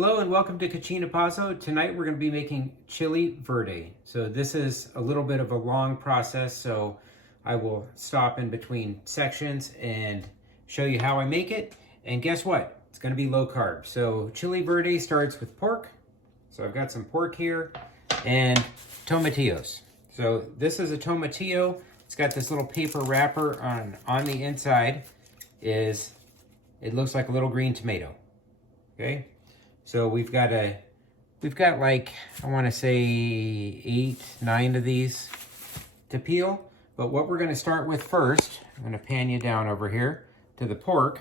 Hello and welcome to Cucina Pazzo. Tonight we're going to be making chili verde. So this is a little bit of a long process, so I will stop in between sections and show you how I make it. And guess what? It's going to be low carb. So chili verde starts with pork. So I've got some pork here and tomatillos. So this is a tomatillo. It's got this little paper wrapper on the inside. It looks like a little green tomato. Okay? So we've got like, I want to say 8, 9 of these to peel. But what we're going to start with first, I'm going to pan you down over here to the pork.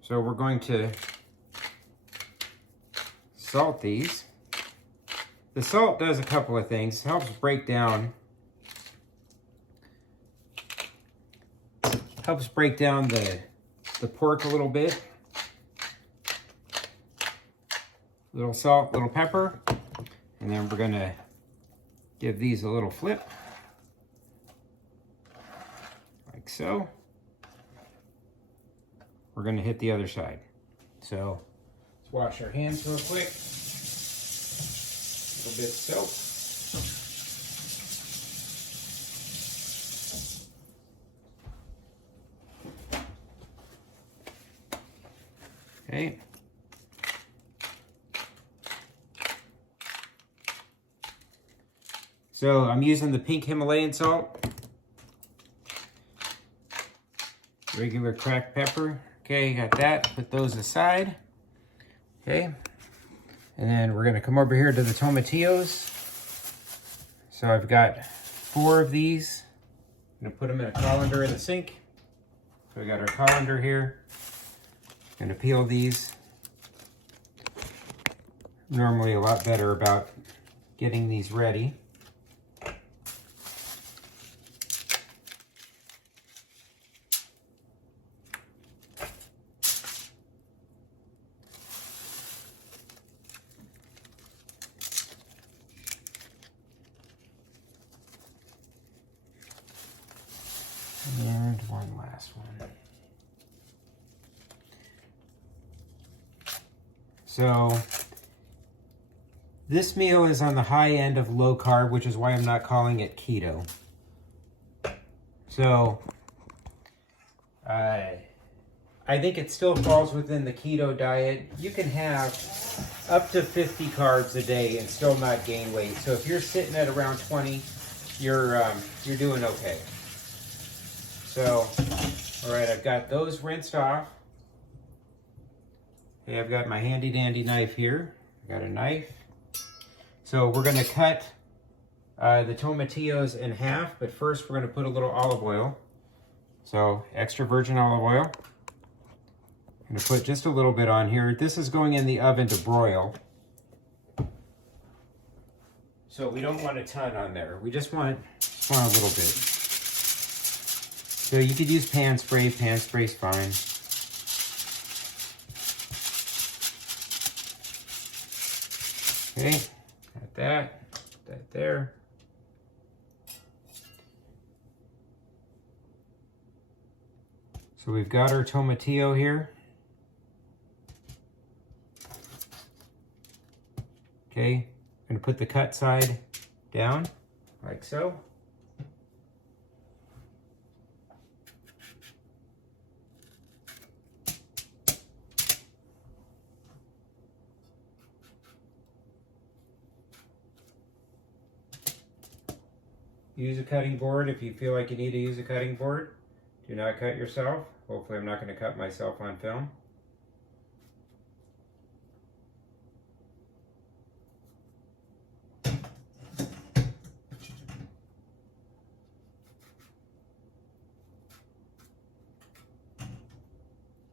So we're going to salt these. The salt does a couple of things. It helps break down the pork a little bit. Little salt, little pepper, and then we're gonna give these a little flip, like so. We're gonna hit the other side. So let's wash our hands real quick. A little bit of soap. Okay. So I'm using the pink Himalayan salt, regular cracked pepper. Okay, got that. Put those aside. Okay, and then we're gonna come over here to the tomatillos. So I've got 4 of these. I'm gonna put them in a colander in the sink. So we got our colander here. Gonna peel these. Normally a lot better about getting these ready. And one last one. So this meal is on the high end of low carb, which is why I'm not calling it keto. So I think it still falls within the keto diet. You can have up to 50 carbs a day and still not gain weight. So if you're sitting at around 20, you're doing okay. So, all right, I've got those rinsed off. Okay, I've got my handy dandy knife here. I got a knife. So we're gonna cut the tomatillos in half, but first we're gonna put a little olive oil. So extra virgin olive oil. I'm gonna put just a little bit on here. This is going in the oven to broil. So we don't want a ton on there. We just want a little bit. So you could use pan spray. Pan spray's fine. Okay, got that. Put that there. So we've got our tomatillo here. Okay, I'm gonna put the cut side down, like so. Use a cutting board if you feel like you need to use a cutting board. Do not cut yourself. Hopefully I'm not going to cut myself on film.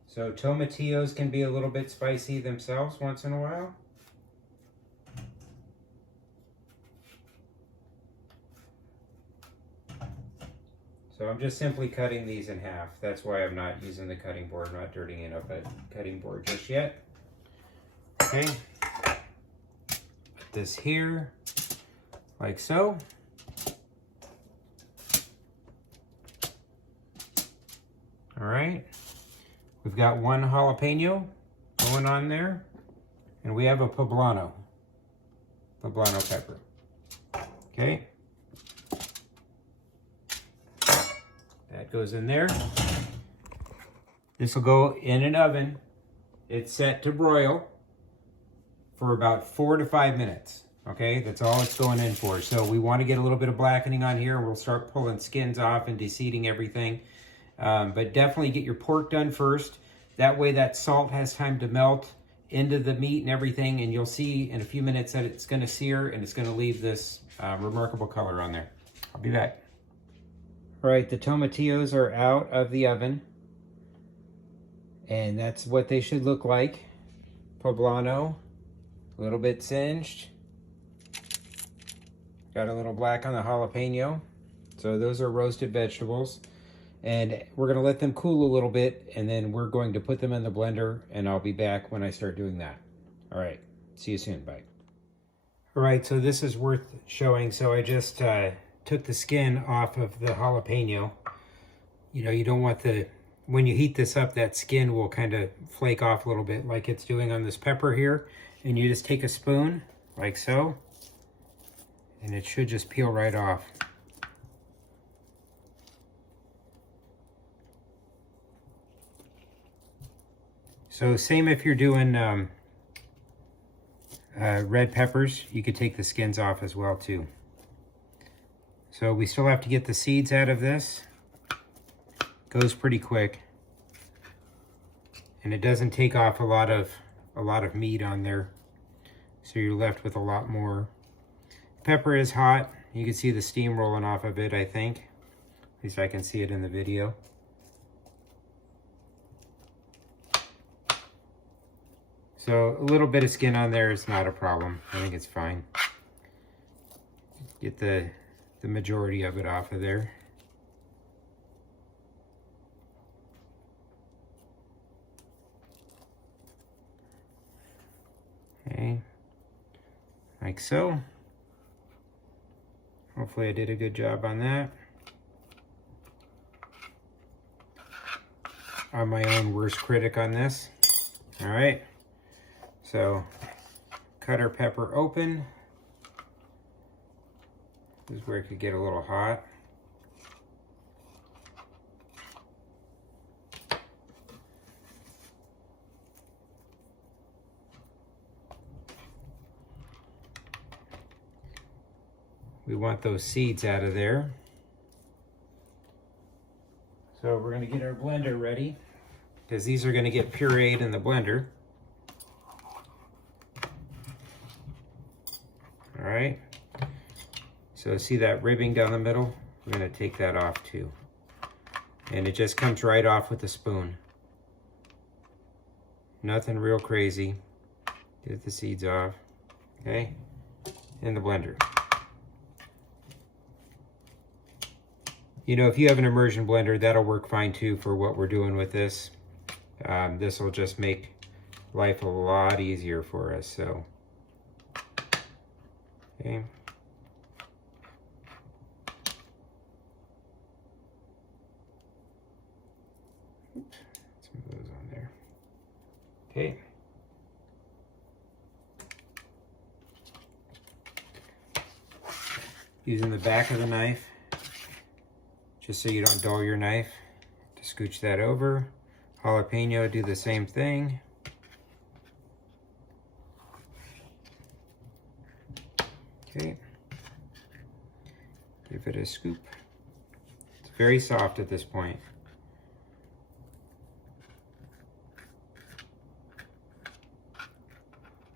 So tomatillos can be a little bit spicy themselves once in a while. So I'm just simply cutting these in half. That's why I'm not using the cutting board. I'm not dirtying up a cutting board just yet. Okay. Put this here, like so. All right. We've got one jalapeno going on there. And we have a poblano pepper. Okay. That goes in there. This will go in an oven. It's set to broil for about 4 to 5 minutes. Okay, that's all it's going in for. So we want to get a little bit of blackening on here, and we'll start pulling skins off and deseeding everything. But definitely get your pork done first. That way that salt has time to melt into the meat and everything, and you'll see in a few minutes that it's going to sear and it's going to leave this remarkable color on there. I'll be back. All right, the tomatillos are out of the oven, and that's what they should look like. Poblano, a little bit singed. Got a little black on the jalapeno. So those are roasted vegetables. And we're gonna let them cool a little bit, and then we're going to put them in the blender, and I'll be back when I start doing that. All right, see you soon, bye. All right, so this is worth showing. So I just took the skin off of the jalapeno. You know, you don't want when you heat this up, that skin will kind of flake off a little bit like it's doing on this pepper here. And you just take a spoon, like so, and it should just peel right off. So same if you're doing red peppers, you could take the skins off as well too. So we still have to get the seeds out of this. Goes pretty quick. And it doesn't take off a lot of meat on there. So you're left with a lot more. Pepper is hot. You can see the steam rolling off of it, I think. At least I can see it in the video. So a little bit of skin on there is not a problem. I think it's fine. Get the majority of it off of there. Okay, like so. Hopefully I did a good job on that. I'm my own worst critic on this. All right. So, cut our pepper open. This is where it could get a little hot. We want those seeds out of there. So we're going to get our blender ready, because these are going to get pureed in the blender. All right, so see that ribbing down the middle? We're going to take that off too. And it just comes right off with a spoon. Nothing real crazy. Get the seeds off, okay? In the blender. You know, if you have an immersion blender, that'll work fine too for what we're doing with this. This will just make life a lot easier for us, so. Okay. Oops, some of those on there. Okay. Using the back of the knife, just so you don't dull your knife, to scooch that over. Jalapeno, do the same thing. Okay, give it a scoop. It's very soft at this point.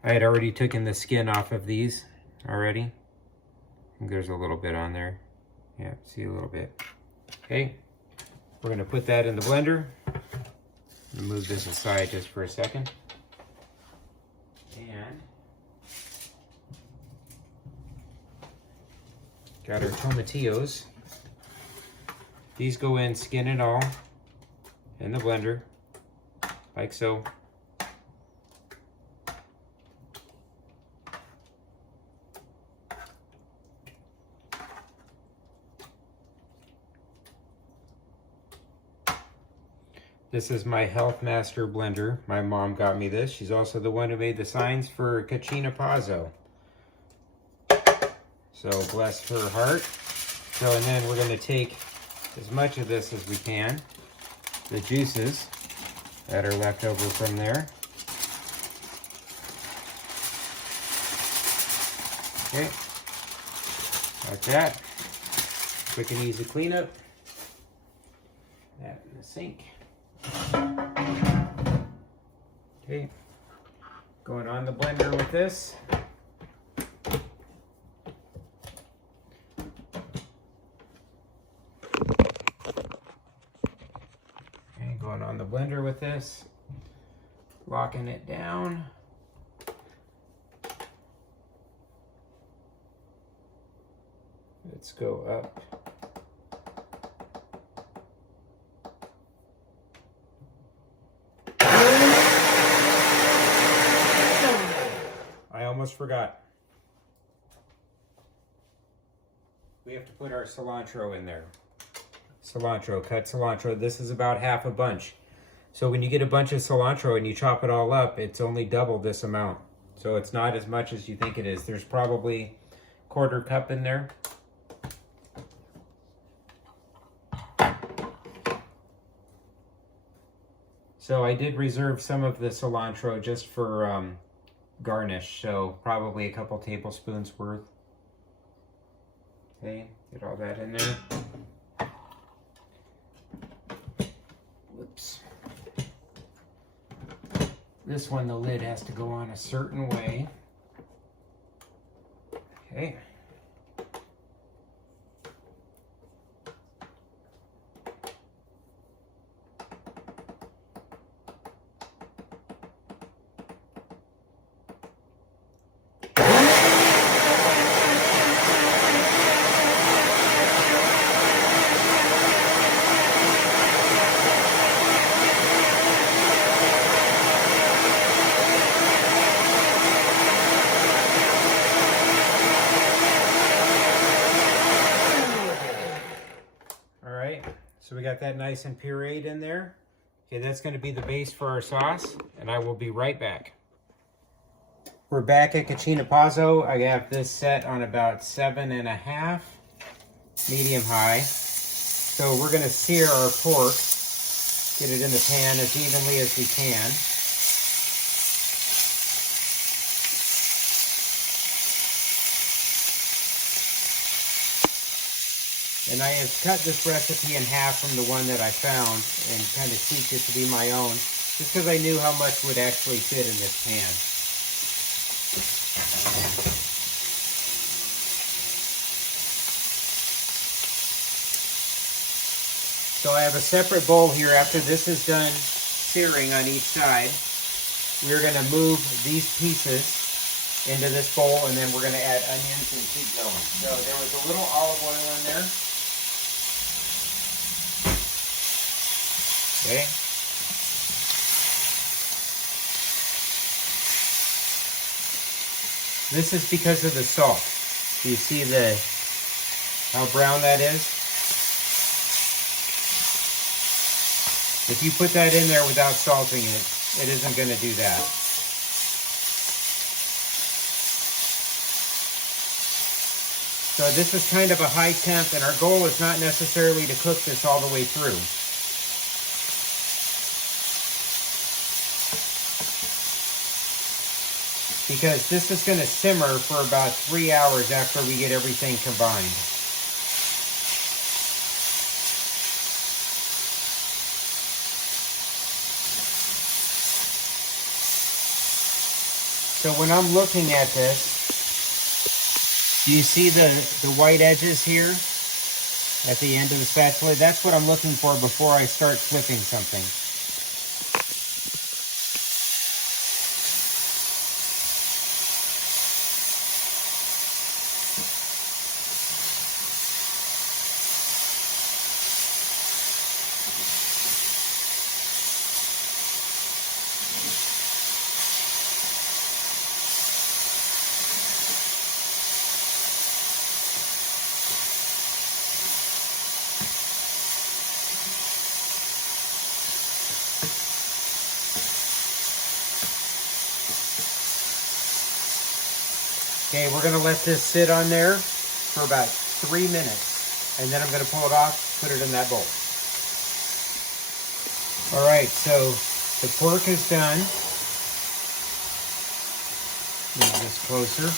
I had already taken the skin off of these already. I think there's a little bit on there. Yeah, see a little bit. Okay, we're gonna put that in the blender. Move this aside just for a second. And got our tomatillos. These go in skin and all in the blender, like so. This is my Health Master blender. My mom got me this. She's also the one who made the signs for Cucina Pazzo. So bless her heart. So, and then we're going to take as much of this as we can, the juices that are left over from there. Okay, like that. Quick and easy cleanup. That in the sink. Okay, going on the blender with this. Okay, going on the blender with this. Locking it down. Let's go up. I almost forgot. We have to put our cilantro in there. Cilantro, cut cilantro. This is about half a bunch. So when you get a bunch of cilantro and you chop it all up, it's only double this amount. So it's not as much as you think it is. There's probably a 1/4 cup in there. So I did reserve some of the cilantro just for garnish, so probably a couple tablespoons worth. Okay, get all that in there. Whoops. This one, the lid has to go on a certain way. Okay. So we got that nice and pureed in there. Okay, that's going to be the base for our sauce, and I will be right back. We're back at Cucina Pazzo. I have this set on about 7.5, medium high. So we're going to sear our pork, get it in the pan as evenly as we can. And I have cut this recipe in half from the one that I found and kind of tweaked it to be my own, just because I knew how much would actually fit in this pan. So I have a separate bowl here. After this is done searing on each side, we're going to move these pieces into this bowl, and then we're going to add onions and keep going. So there was a little olive oil in there. Okay. This is because of the salt. Do you see how brown that is? If you put that in there without salting it, it isn't going to do that. So this is kind of a high temp, and our goal is not necessarily to cook this all the way through. Because this is going to simmer for about 3 hours after we get everything combined. So when I'm looking at this, do you see the white edges here at the end of the spatula? That's what I'm looking for before I start flipping something. Okay, we're gonna let this sit on there for about 3 minutes, and then I'm gonna pull it off, put it in that bowl. All right, so the pork is done. Move this closer.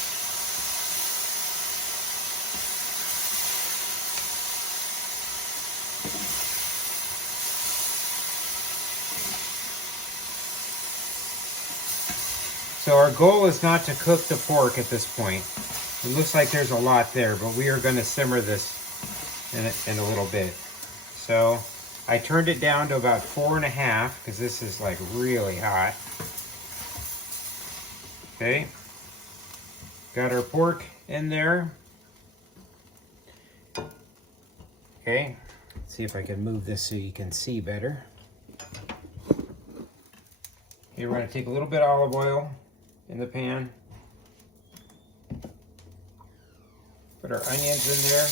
So our goal is not to cook the pork at this point. It looks like there's a lot there, but we are going to simmer this in a little bit. So I turned it down to about 4.5 because this is like really hot. Okay, got our pork in there. Okay, let's see if I can move this so you can see better. Okay, we're going to take a little bit of olive oil in the pan. Put our onions in there.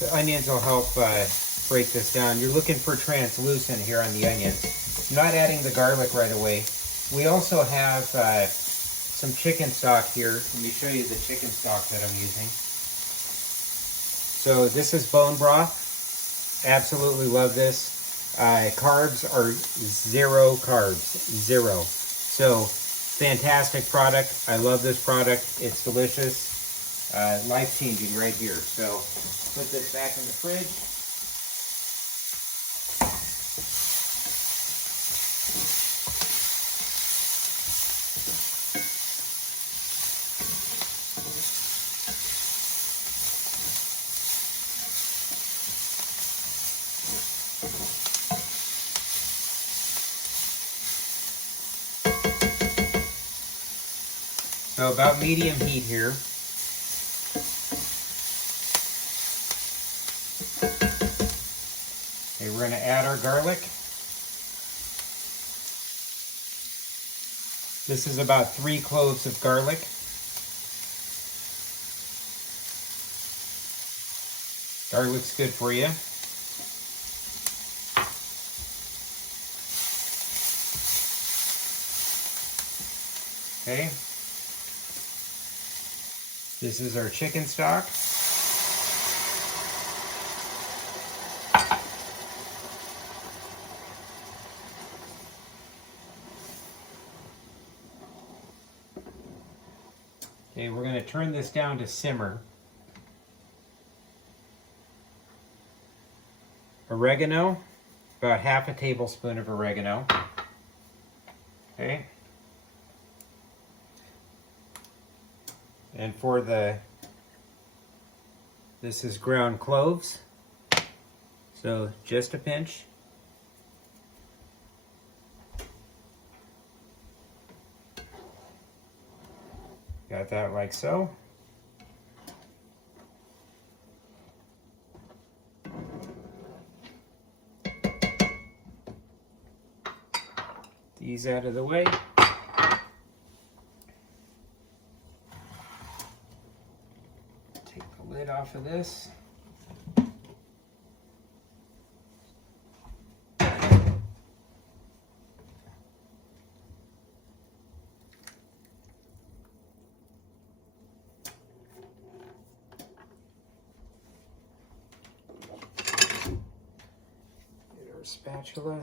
The onions will help break this down. You're looking for translucent here on the onions. I'm not adding the garlic right away. We also have some chicken stock here. Let me show you the chicken stock that I'm using. So this is bone broth. Absolutely love this. Carbs are 0 carbs, 0. So fantastic product. I love this product. It's delicious. Life-changing right here. So put this back in the fridge. So about medium heat here. Okay, we're going to add our garlic. This is about 3 cloves of garlic. Garlic's good for you. Okay. This is our chicken stock. Okay, we're going to turn this down to simmer. Oregano, about half a tablespoon of oregano. Okay. And for this is ground cloves. So just a pinch. Got that like so. These out of the way. Take the lid off of this. Get our spatula.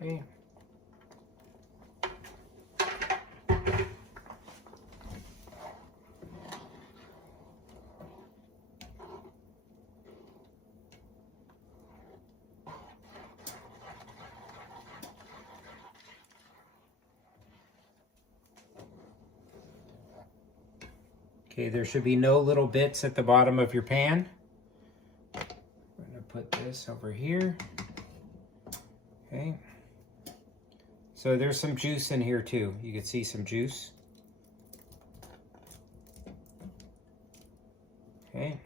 Okay. Okay, there should be no little bits at the bottom of your pan. I'm gonna put this over here. Okay. So there's some juice in here too. You can see some juice. Okay.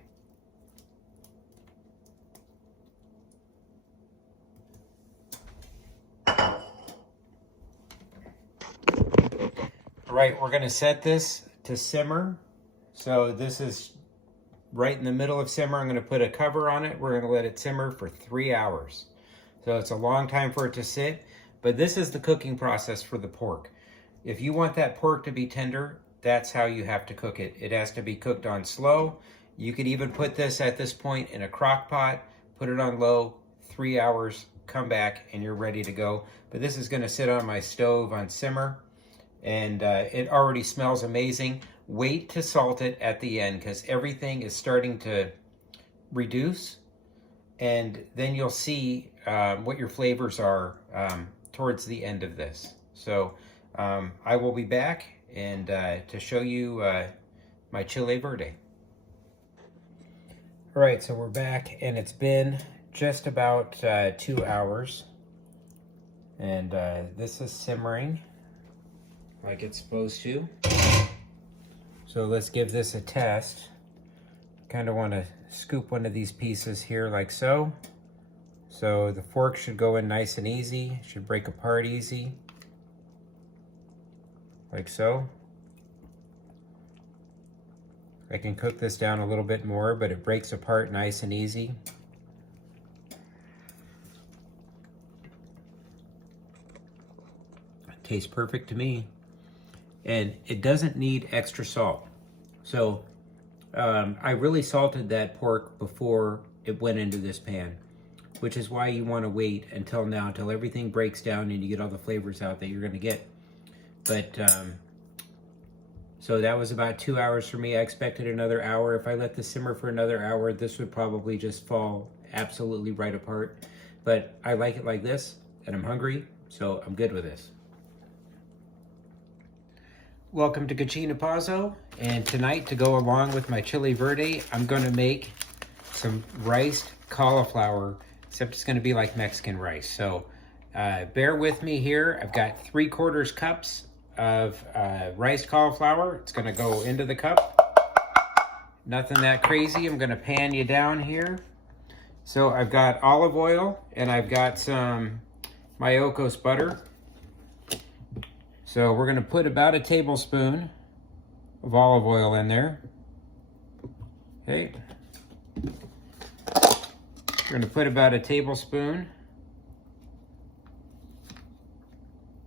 All right, we're gonna set this to simmer. So this is right in the middle of simmer. I'm gonna put a cover on it. We're gonna let it simmer for 3 hours. So it's a long time for it to sit, but this is the cooking process for the pork. If you want that pork to be tender, that's how you have to cook it. It has to be cooked on slow. You could even put this at this point in a crock pot, put it on low, 3 hours, come back, and you're ready to go. But this is gonna sit on my stove on simmer, and it already smells amazing. Wait to salt it at the end because everything is starting to reduce, and then you'll see what your flavors are towards the end of this. So I will be back and to show you my chili verde. All right, so we're back, and it's been just about 2 hours, and this is simmering like it's supposed to. So let's give this a test. Kind of want to scoop one of these pieces here like so. So the fork should go in nice and easy, should break apart easy, like so. I can cook this down a little bit more, but it breaks apart nice and easy. It tastes perfect to me. And it doesn't need extra salt. So I really salted that pork before it went into this pan, which is why you want to wait until now, until everything breaks down and you get all the flavors out that you're going to get. But so that was about 2 hours for me. I expected another hour. If I let this simmer for another hour, this would probably just fall absolutely right apart. But I like it like this, and I'm hungry, so I'm good with this. Welcome to Cucina Pazzo, and tonight, to go along with my chili verde, I'm going to make some riced cauliflower, except it's going to be like Mexican rice. So bear with me here. I've got 3/4 cups of riced cauliflower. It's going to go into the cup. Nothing that crazy. I'm going to pan you down here. So I've got olive oil, and I've got some Mayocos butter. So we're going to put about a tablespoon of olive oil in there. Okay. We're going to put about a tablespoon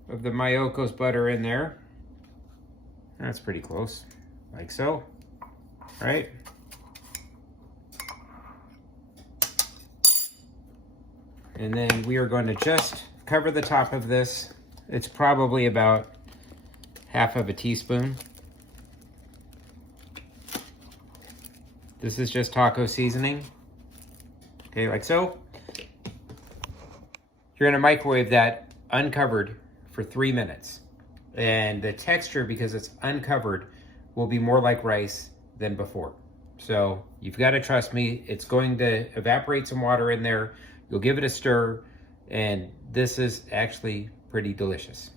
of the Mayocos butter in there. That's pretty close, like so. All right. And then we are going to just cover the top of this. It's probably about 1/2 teaspoon. This is just taco seasoning. Okay, like so. You're gonna microwave that uncovered for 3 minutes. And the texture, because it's uncovered, will be more like rice than before. So you've got to trust me. It's going to evaporate some water in there. You'll give it a stir, and this is actually pretty delicious.